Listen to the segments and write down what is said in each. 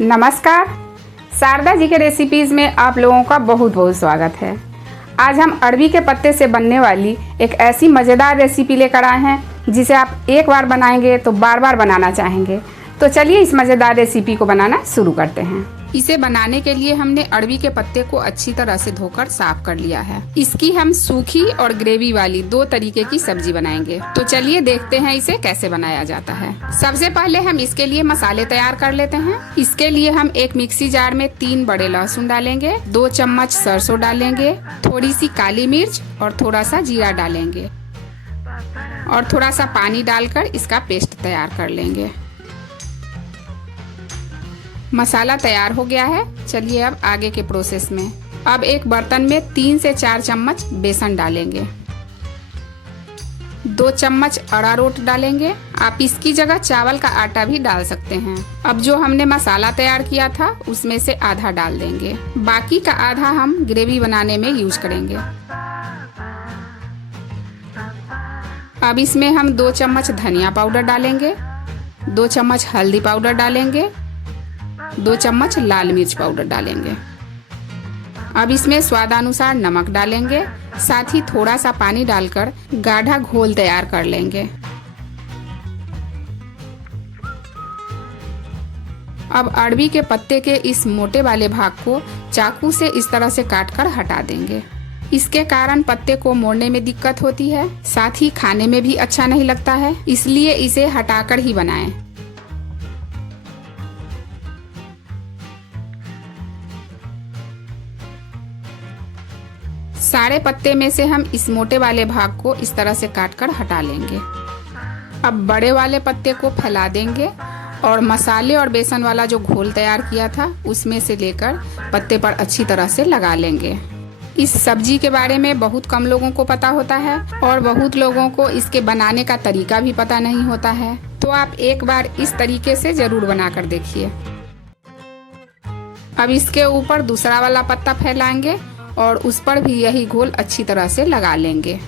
नमस्कार, शारदा जी के रेसिपीज़ में आप लोगों का बहुत बहुत स्वागत है। आज हम अरबी के पत्ते से बनने वाली एक ऐसी मज़ेदार रेसिपी लेकर आए हैं जिसे आप एक बार बनाएंगे तो बार बार बनाना चाहेंगे। तो चलिए इस मज़ेदार रेसिपी को बनाना शुरू करते हैं। इसे बनाने के लिए हमने अरबी के पत्ते को अच्छी तरह से धोकर साफ कर लिया है। इसकी हम सूखी और ग्रेवी वाली दो तरीके की सब्जी बनाएंगे। तो चलिए देखते हैं इसे कैसे बनाया जाता है। सबसे पहले हम इसके लिए मसाले तैयार कर लेते हैं। इसके लिए हम एक मिक्सी जार में 3 बड़े लहसुन डालेंगे, 2 चम्मच सरसों डालेंगे, थोड़ी सी काली मिर्च और थोड़ा सा जीरा डालेंगे और थोड़ा सा पानी डालकर इसका पेस्ट तैयार कर लेंगे। मसाला तैयार हो गया है। चलिए अब आगे के प्रोसेस में। अब एक बर्तन में 3 से 4 चम्मच बेसन डालेंगे, 2 चम्मच अरारोट डालेंगे। आप इसकी जगह चावल का आटा भी डाल सकते हैं। अब जो हमने मसाला तैयार किया था उसमें से आधा डाल देंगे, बाकी का आधा हम ग्रेवी बनाने में यूज करेंगे। अब इसमें हम 2 चम्मच धनिया पाउडर डालेंगे, 2 चम्मच हल्दी पाउडर डालेंगे, 2 चम्मच लाल मिर्च पाउडर डालेंगे। अब इसमें स्वादानुसार नमक डालेंगे, साथ ही थोड़ा सा पानी डालकर गाढ़ा घोल तैयार कर लेंगे। अब अरबी के पत्ते के इस मोटे वाले भाग को चाकू से इस तरह से काटकर हटा देंगे। इसके कारण पत्ते को मोड़ने में दिक्कत होती है, साथ ही खाने में भी अच्छा नहीं लगता है, इसलिए इसे हटाकर ही बनाएं। सारे पत्ते में से हम इस मोटे वाले भाग को इस तरह से काटकर हटा लेंगे। अब बड़े वाले पत्ते को फैला देंगे और मसाले और बेसन वाला जो घोल तैयार किया था उसमें से लेकर पत्ते पर अच्छी तरह से लगा लेंगे। इस सब्जी के बारे में बहुत कम लोगों को पता होता है और बहुत लोगों को इसके बनाने का तरीका भी पता नहीं होता है, तो आप एक बार इस तरीके से जरूर बनाकर देखिए। अब इसके ऊपर दूसरा वाला पत्ता फैलाएंगे और उस पर भी यही घोल अच्छी तरह से लगा लेंगे।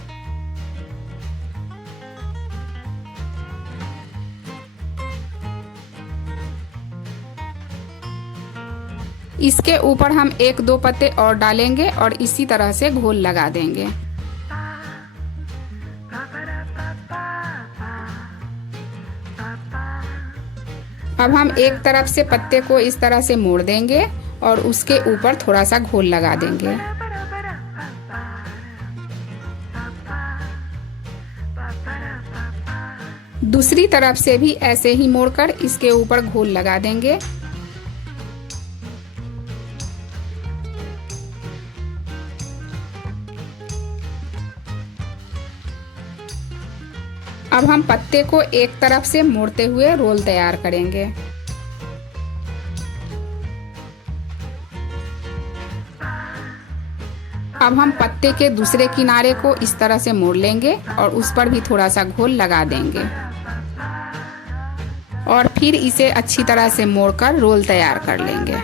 इसके ऊपर हम 1-2 पत्ते और डालेंगे और इसी तरह से घोल लगा देंगे। अब हम एक तरफ से पत्ते को इस तरह से मोड़ देंगे और उसके ऊपर थोड़ा सा घोल लगा देंगे। दूसरी तरफ से भी ऐसे ही मोड़कर इसके ऊपर घोल लगा देंगे। अब हम पत्ते को एक तरफ से मोड़ते हुए रोल तैयार करेंगे। अब हम पत्ते के दूसरे किनारे को इस तरह से मोड़ लेंगे और उस पर भी थोड़ा सा घोल लगा देंगे और फिर इसे अच्छी तरह से मोड़कर रोल तैयार कर लेंगे।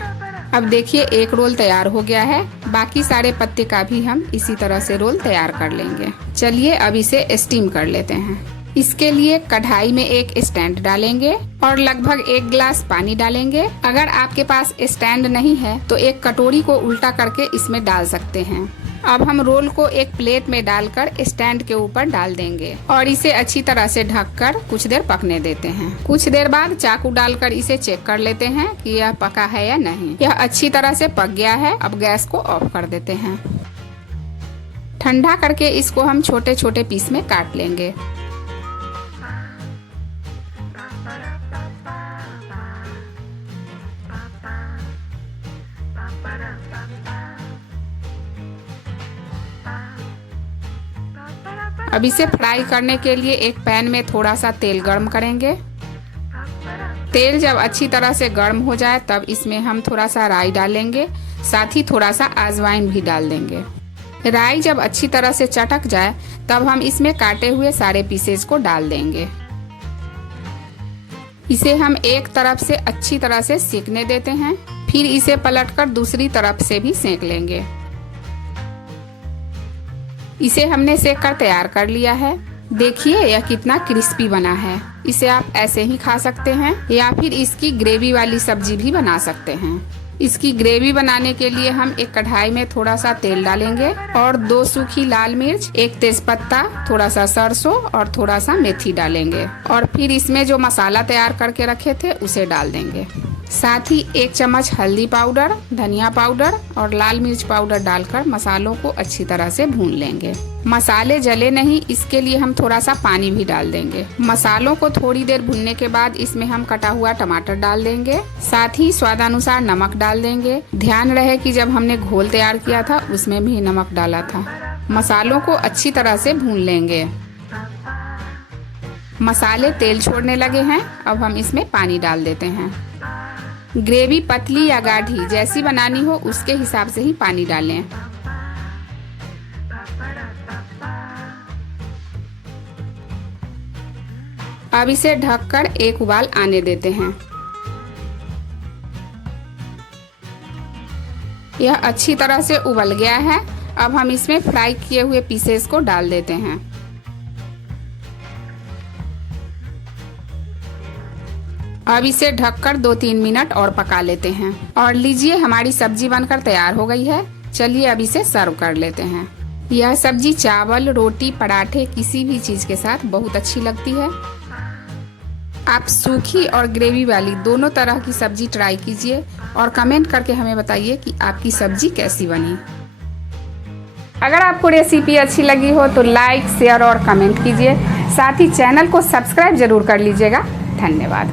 अब देखिए एक रोल तैयार हो गया है। बाकी सारे पत्ते का भी हम इसी तरह से रोल तैयार कर लेंगे। चलिए अब इसे स्टीम कर लेते हैं। इसके लिए कढ़ाई में एक स्टैंड डालेंगे और लगभग 1 गिलास पानी डालेंगे। अगर आपके पास स्टैंड नहीं है तो एक कटोरी को उल्टा करके इसमें डाल सकते हैं। अब हम रोल को एक प्लेट में डालकर स्टैंड के ऊपर डाल देंगे और इसे अच्छी तरह से ढककर कुछ देर पकने देते हैं। कुछ देर बाद चाकू डालकर इसे चेक कर लेते हैं कि यह पका है या नहीं। यह अच्छी तरह से पक गया है। अब गैस को ऑफ कर देते हैं। ठंडा करके इसको हम छोटे छोटे पीस में काट लेंगे। अब इसे फ्राई करने के लिए एक पैन में थोड़ा सा तेल गर्म करेंगे। तेल जब अच्छी तरह से गर्म हो जाए तब इसमें हम थोड़ा सा राई डालेंगे, साथ ही थोड़ा सा अजवाइन भी डाल देंगे। राई जब अच्छी तरह से चटक जाए तब हम इसमें काटे हुए सारे पीसेस को डाल देंगे। इसे हम एक तरफ से अच्छी तरह से सेकने देते हैं, फिर इसे पलटकर दूसरी तरफ से भी सेक लेंगे। इसे हमने सेक कर तैयार कर लिया है। देखिए यह कितना क्रिस्पी बना है। इसे आप ऐसे ही खा सकते हैं या फिर इसकी ग्रेवी वाली सब्जी भी बना सकते हैं। इसकी ग्रेवी बनाने के लिए हम एक कढ़ाई में थोड़ा सा तेल डालेंगे और 2 सूखी लाल मिर्च, 1 तेजपत्ता, थोड़ा सा सरसों और थोड़ा सा मेथी डालेंगे और फिर इसमें जो मसाला तैयार करके रखे थे उसे डाल देंगे। साथ ही 1 चम्मच हल्दी पाउडर, धनिया पाउडर और लाल मिर्च पाउडर डालकर मसालों को अच्छी तरह से भून लेंगे। मसाले जले नहीं, इसके लिए हम थोड़ा सा पानी भी डाल देंगे। मसालों को थोड़ी देर भुनने के बाद इसमें हम कटा हुआ टमाटर डाल देंगे। साथ ही स्वादानुसार नमक डाल देंगे। ध्यान रहे कि जब हमने घोल तैयार किया था उसमें भी नमक डाला था। मसालों को अच्छी तरह से भून लेंगे। मसाले तेल छोड़ने लगे हैं, अब हम इसमें पानी डाल देते हैं। ग्रेवी पतली या गाढ़ी जैसी बनानी हो उसके हिसाब से ही पानी डालें। अब इसे ढककर एक उबाल आने देते हैं। यह अच्छी तरह से उबल गया है। अब हम इसमें फ्राई किए हुए पीसेस को डाल देते हैं। अब इसे ढककर 2-3 मिनट और पका लेते हैं। और लीजिए हमारी सब्जी बनकर तैयार हो गई है। चलिए अब इसे सर्व कर लेते हैं। यह सब्जी चावल, रोटी, पराठे किसी भी चीज के साथ बहुत अच्छी लगती है। आप सूखी और ग्रेवी वाली दोनों तरह की सब्जी ट्राई कीजिए और कमेंट करके हमें बताइए कि आपकी सब्जी कैसी बनी। अगर आपको रेसिपी अच्छी लगी हो तो लाइक, शेयर और कमेंट कीजिए। साथ ही चैनल को सब्सक्राइब जरूर कर लीजिएगा। धन्यवाद।